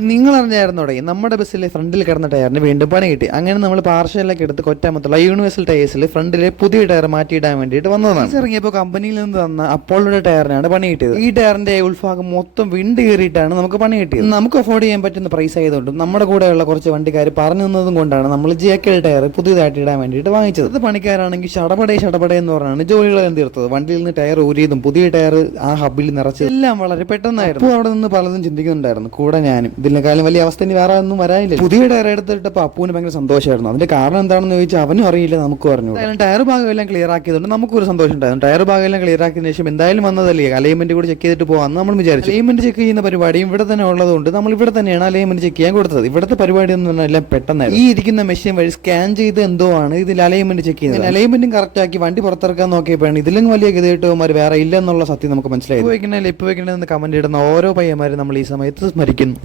നിങ്ങൾ അറിഞ്ഞായിരുന്നോടെ നമ്മുടെ ബസ്സിലെ ഫ്രണ്ടിൽ കിടന്ന ടയറിന് വീണ്ടും പണി കിട്ടി. അങ്ങനെ നമ്മൾ പാർഷ്യലൊക്കെ എടുത്ത് കൊറ്റാമത്തുള്ള യൂണിവേഴ്സൽ ടയേഴ്സിൽ ഫ്രണ്ടിലെ പുതിയ ടയർ മാറ്റിയിടാൻ വേണ്ടിയിട്ട് വന്നതാണ്. ഇറങ്ങിയപ്പോൾ കമ്പനിയിൽ നിന്ന് തന്ന അപ്പോളോയുടെ ടയറിനാണ് പണി കിട്ടിയത്. ഈ ടയറിന്റെ ഉൾഭാഗം മൊത്തം വിണ്ട് കയറിയിട്ടാണ് നമുക്ക് പണി കിട്ടിയത്. നമുക്ക് അഫോർഡ് ചെയ്യാൻ പറ്റുന്ന പ്രൈസ് ആയതുകൊണ്ടും നമ്മുടെ കൂടെയുള്ള കുറച്ച് വണ്ടിക്കാർ പറഞ്ഞു തന്നതും കൊണ്ടാണ് നമ്മൾ JKL ടയർ പുതിയതായിട്ട് ഇടാൻ വേണ്ടിയിട്ട് വാങ്ങിച്ചത്. അത് പണിക്കാരാണെങ്കിൽ ഷടപടേ എന്ന് പറഞ്ഞാണ് ജോലികളെല്ലാം തീർത്തത്. വണ്ടിയിൽ നിന്ന് ടയർ ഊരിയതും പുതിയ ടയർ ആ ഹബിൽ നിറച്ചത് എല്ലാം വളരെ പെട്ടെന്നായിരുന്നു. അപ്പോൾ അവിടെ നിന്ന് പലതും ചിന്തിക്കുന്നുണ്ടായിരുന്നു, കൂടെ ഞാനും. ഇതിനെക്കാളും വലിയ അവസ്ഥ ഇനി വേറെ ഒന്നും വരാനില്ല. പുതിയ ടയർ എടുത്തിട്ടപ്പോൾ അപ്പൂന് ഭയങ്കര സന്തോഷമായിരുന്നു. അതിന്റെ കാരണം എന്താണെന്ന് ചോദിച്ചാൽ അവനും അറിയില്ല, നമുക്ക് പറഞ്ഞു. ടയർ ഭാഗം എല്ലാം ക്ലിയർ ആക്കിയതുകൊണ്ട് നമുക്കൊരു സന്തോഷം ഉണ്ടായിരുന്നു. ടയർ ഭാഗം എല്ലാം ക്ലിയർ ആക്കിയതിനു ശേഷം എന്തായാലും വന്നതല്ലേ, അലൈൻമെന്റ് കൂടി ചെക്ക് ചെയ്തിട്ട് പോകാമെന്ന് നമ്മൾ വിചാരിച്ചു. അലൈൻമെന്റ് ചെക്ക് ചെയ്യുന്ന പരിപാടിയും ഇവിടെ തന്നെ ഉള്ളതുകൊണ്ട് നമ്മൾ ഇവിടെ തന്നെയാണ് അലൈൻമെന്റ് ചെക്ക് ചെയ്യാൻ കൊടുത്തത്. ഇവിടുത്തെ പരിപാടി എന്ന് പറഞ്ഞാൽ എല്ലാം പെട്ടെന്നായിരുന്നു. ഈ ഇരിക്കുന്ന മെഷീൻ വഴി സ്കാൻ ചെയ്ത് എന്തോ ആണ് ഇതിൽ അലൈൻമെന്റ് ചെക്ക് ചെയ്യുന്നത്. അലൈൻമെന്റും കറക്റ്റ് ആക്കി വണ്ടി പുറത്തിറക്കാൻ നോക്കിയപ്പോഴാണ് ഇതിലും വലിയ ഗതികെട്ടവന്മാർ വേറെ ഇല്ലെന്നുള്ള സത്യം നമുക്ക് മനസ്സിലായി. ഇപ്പൊ വെക്കണമെന്ന് കമന്റ് ഇടുന്ന ഓരോ പയ്യന്മാരും നമ്മൾ ഈ സമയത്ത് സ്മരിക്കുന്നു.